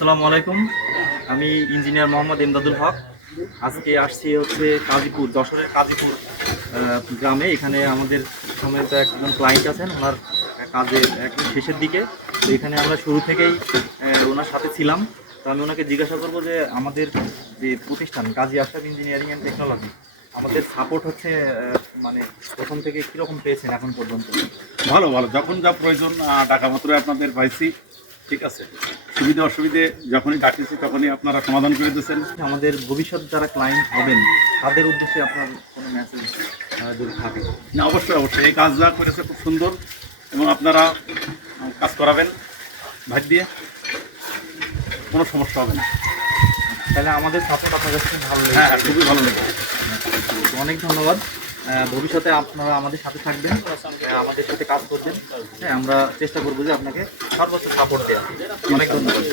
আসসালামু আলাইকুম। আমি ইঞ্জিনিয়ার মোহাম্মদ এমদাদুল হক। আজকে আসছি হচ্ছে কাজীপুর, যশোরের কাজীপুর গ্রামে। এখানে আমাদের সমেত একজন ক্লায়েন্ট আছেন, ওনার কাজের একদম শেষের দিকে। তো এখানে আমরা শুরু থেকেই ওনার সাথে ছিলাম। তো আমি ওনাকে জিজ্ঞাসা করবো যে আমাদের যে প্রতিষ্ঠান কাজী আশরাফ ইঞ্জিনিয়ারিং অ্যান্ড টেকনোলজি, আমাদের সাপোর্ট হচ্ছে মানে প্রথম থেকে কীরকম পেয়েছেন এখন পর্যন্ত? ভালো ভালো, যখন যা প্রয়োজন টাকা মাত্রই আপনাদের পাইছি। ঠিক আছে, সুবিধা অসুবিধে যখনই ডাকিয়েছি তখনই আপনারা সমাধান করে দিয়েছেন। আমাদের ভবিষ্যৎ যারা ক্লায়েন্ট হবেন তাদের উদ্দেশ্যে আপনার কোনো মেসেজ যদি থাকে? না, অবশ্যই অবশ্যই, এই কাজটা করেছে খুব সুন্দর এবং আপনারা কাজ করাবেন ভাগ দিয়ে, কোনো সমস্যা হবে না। তাহলে আমাদের সাপোর্ট আপনার কাছে খুব ভালো হ্যাঁ, লেগেছে। খুবই ভালো লেগেছে। অনেক ধন্যবাদ। ভবিষ্যতে আপনারা আমাদের সাথে থাকবেন, আমাদের সাথে কাজ করবেন। হ্যাঁ, আমরা চেষ্টা করবো যে আপনাকে সর্বোচ্চ সাপোর্ট দেওয়া। অনেক ধন্যবাদ।